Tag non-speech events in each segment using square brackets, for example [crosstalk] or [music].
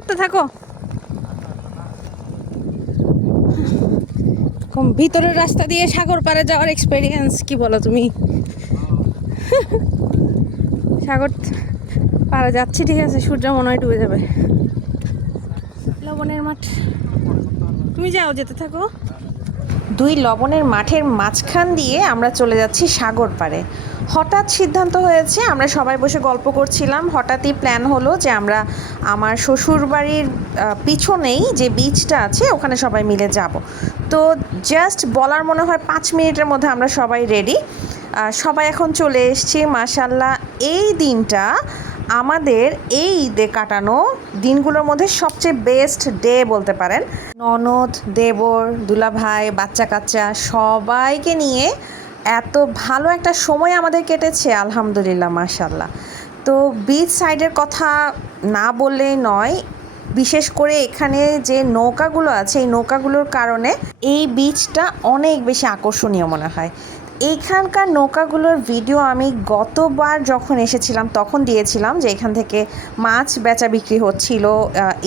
হাঁটতে থাকো। ভিতরের রাস্তা দিয়ে সাগর পারে যাওয়ার এক্সপেরিয়েন্স কি বলো তুমি? সাগর পারে যাচ্ছি, ঠিক আছে, সূর্য মনে হয় ডুবে যাবে। লবণের মাঠ। তুমি যাও, যেতে থাকো। দুই লবণের মাঠের মাঝখান দিয়ে আমরা চলে যাচ্ছি সাগর পাড়ে। হঠাৎ সিদ্ধান্ত হয়েছে, আমরা সবাই বসে গল্প করছিলাম। হঠাৎই প্ল্যান হলো যে আমরা আমার শ্বশুর বাড়ির পিছনেই যে বিচটা আছে, ওখানে সবাই মিলে যাব। তো জাস্ট বলার মনে হয় পাঁচ মিনিটের মধ্যে আমরা সবাই রেডি সবাই এখন চলে এসছি মাসাল্লাহ এই দিনটা আমাদের এই ঈদে কাটানো দিনগুলোর মধ্যে সবচেয়ে বেস্ট ডে বলতে পারেন। ননদ, দেবর, দুলাভাই বাচ্চা কাচ্চা সবাইকে নিয়ে এত ভালো একটা সময় আমাদের কেটেছে, আলহামদুলিল্লাহ মাশাল্লাহ তো বিচ সাইডের কথা না বললেই নয়, বিশেষ করে এখানে যে নৌকাগুলো আছে, এই নৌকাগুলোর কারণে এই বিচটা অনেক বেশি আকর্ষণীয় মনে হয়। এইখানকার নৌকাগুলোর ভিডিও আমি গতবার যখন এসেছিলাম, তখন দিয়েছিলাম যে এখান থেকে মাছ বেচা বিক্রি হচ্ছিল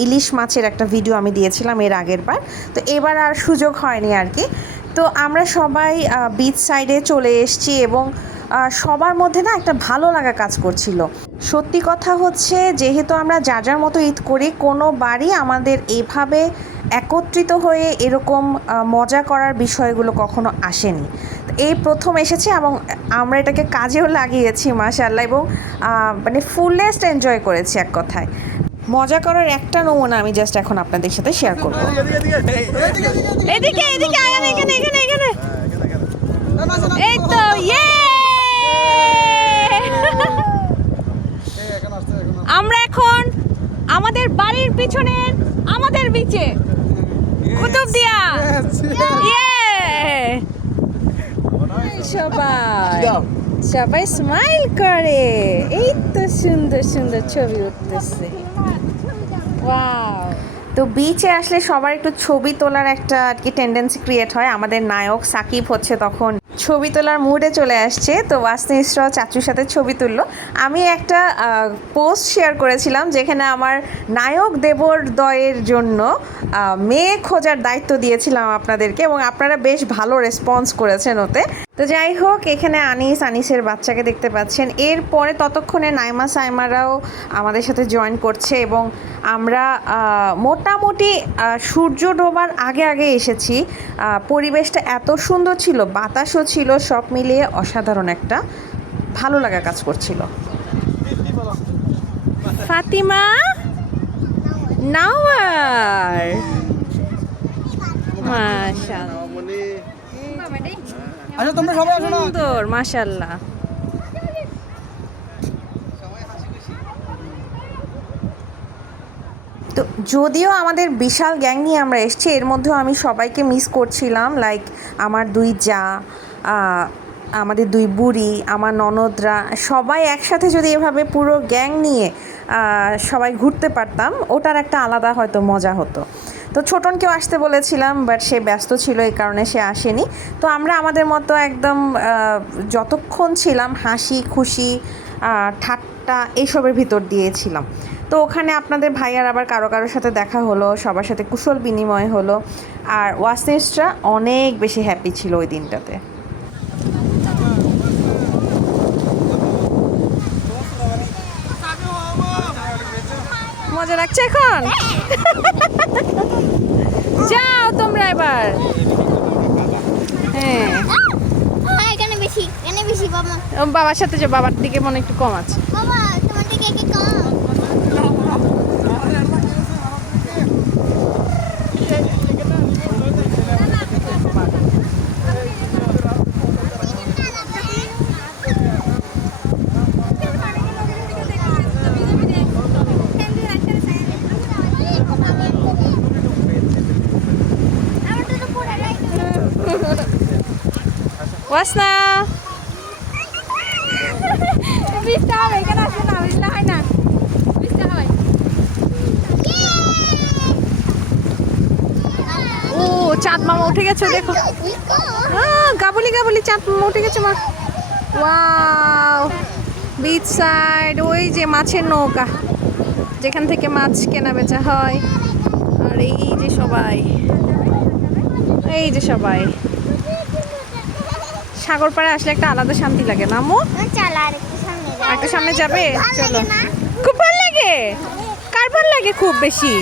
ইলিশ মাছের একটা ভিডিও আমি দিয়েছিলাম এর আগের বার। তো এবার আর সুযোগ হয়নি আর কি। তো আমরা সবাই বিচ সাইডে চলে এসেছি এবং সবার মধ্যে না একটা ভালো লাগা কাজ করছিল। সত্যি কথা হচ্ছে, যেহেতু আমরা যার যার মতো ঈদ করি, কোনো বাড়ি আমাদের এভাবে একত্রিত হয়ে এরকম মজা করার বিষয়গুলো কখনো আসেনি। এই প্রথম এসেছে এবং আমরা এটাকে কাজেও লাগিয়েছি মাশাল্লাহ এবং মানে ফুলনেস্ট এনজয় করেছি এক কথায়। মজা করার একটা নমুনা আমি জাস্ট এখন আপনাদের সাথে শেয়ার করব। এদিকে এদিকে এখানে এখানে এখানে। এই তো ইয়ে আমরা এখন আমাদের বাড়ির পিছনের আমাদের বিচে কুতুবদিয়া ইয়ে সবাই সবাই স্মাইল করে। এই তো সুন্দর সুন্দর ছবি উঠতেছে। ওয়াও তো বিচে আসলে সবার একটু ছবি তোলার একটা আর কি টেন্ডেন্সি ক্রিয়েট হয়। আমাদের নায়ক সাকিব হচ্ছে তখন ছবি তোলার মুডে চলে আসছে। তো ওয়াসনি ইসরাও চাচুর সাথে ছবি তুললো। আমি একটা পোস্ট শেয়ার করেছিলাম যেখানে আমার নায়ক দেবর দয়ের জন্য মেয়ে খোঁজার দায়িত্ব দিয়েছিলাম আপনাদেরকে এবং আপনারা বেশ ভালো রেসপন্স করেছেন ওতে। তো যাই হোক, এখানে আনিস, আনিসের বাচ্চাকে দেখতে পাচ্ছেন। এরপরে ততক্ষণে নাইমা সাইমারাও আমাদের সাথে জয়েন করছে এবং আমরা মোটামুটি সূর্য ডোবার আগে আগে এসেছি। পরিবেশটা এত সুন্দর ছিল, বাতাসও ছিল সব মিলিয়ে অসাধারণ একটা ভালো লাগা কাজ করছিল। ফাতিমা নাওয়ার। আচ্ছা সুন্দর মাশাল্লাহ তো যদিও আমাদের বিশাল গ্যাং নিয়ে আমরা এসেছি এর মধ্যেও আমি সবাইকে মিস করছিলাম লাইক আমার দুই যা আমাদের দুই বুড়ি, আমার ননদরা, সবাই একসাথে যদি এভাবে পুরো গ্যাং নিয়ে সবাই ঘুরতে পারতাম, ওটার একটা আলাদা হয়তো মজা হতো। তো ছোটনকেও আসতে বলেছিলাম বাট সে ব্যস্ত ছিল, এই কারণে সে আসেনি। তো আমরা আমাদের মতো একদম যতক্ষণ ছিলাম, হাসি, খুশি ঠাট্টা এইসবের ভিতর দিয়েছিলাম। তো ওখানে আপনাদের ভাইয়ার আবার কারও কারোর সাথে দেখা হলো, সবার সাথে কুশল বিনিময় হলো, আর ওয়াসনিসরা অনেক বেশি হ্যাপি ছিল ওই দিনটাতে। মজা লাগছে এখন? [laughs] যাও তোমরা এবার। হ্যাঁ। হ্যাঁ, বাবার সাথে যে বাবার দিকে মনে একটু কম আছে। বাবা তোমার থেকে কি কম। ওয়াসনা বিশটা হবে এখানে আসবে না বিশটা হয় না বিশটা হয় ও চাঁদ মামা উঠে গেছে দেখো। আহ, গাবলি গাবলি চাঁদ মামা উঠে গেছে মা। ওয়াও বিচ সাইড ওই যে মাছের নৌকা। যেখান থেকে মাছ কেনা বেচা হয়। আর এই যে সবাই। এই যে সবাই। সাগর পাড়ে আসলে একটা আলাদা শান্তি লাগে না আর একটু সামনে যাই। একটা সামনে যাবে? চলো। খুব ভালো লাগে? কার ভালো লাগে খুব বেশি।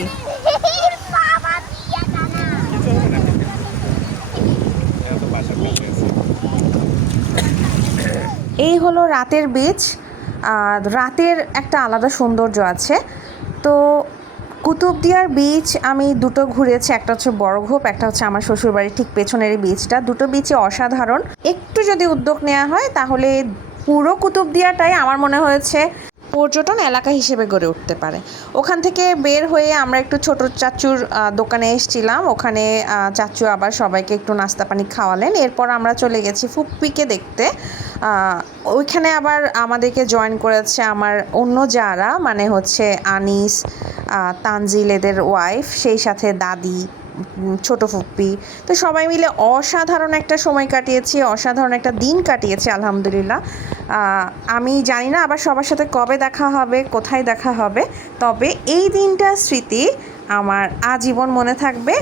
এই হলো রাতের বীচ আর রাতের একটা আলাদা সৌন্দর্য আছে। তো কুতুবদিয়ার বীচ আমি দুটো ঘুরেছি, একটা হচ্ছে বড়ঘোপ, একটা হচ্ছে আমার শ্বশুরবাড়ির ঠিক পেছনের বীচটা দুটো বীচই অসাধারণ। একটু যদি উদ্যোগ নেওয়া হয়, তাহলে পুরো কুতুবদিয়াটাই আমার মনে হয়েছে পর্যটন এলাকা হিসেবে গড়ে উঠতে পারে। ওখান থেকে বের হয়ে আমরা একটু ছোট চাচুর দোকানে এসেছিলাম। ওখানে চাচু আবার সবাইকে একটু নাস্তা পানি খাওয়ালেন। এরপর আমরা চলে গেছি ফুপ্পিকে দেখতে। ওইখানে আবার আমাদেরকে জয়েন করেছে আমার অন্য যারা মানে হচ্ছে আনিস তানজিল এদের ওয়াইফ সেই সাথে দাদি ছোট ফুপ্পি। তো সবাই মিলে অসাধারণ একটা সময় কাটিয়েছি, অসাধারণ একটা দিন কাটিয়েছি, আলহামদুলিল্লাহ। আমি জানি না আবার সবার সাথে কবে দেখা হবে, কোথায় দেখা হবে, তবে এই দিনটার স্মৃতি আমার আজীবন মনে থাকবে।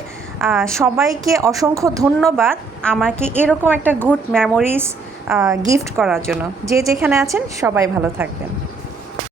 সবাইকে অসংখ্য ধন্যবাদ আমাকে এরকম একটা গুড মেমোরিজ গিফট করার জন্য। যে যেখানে আছেন সবাই ভালো থাকবেন।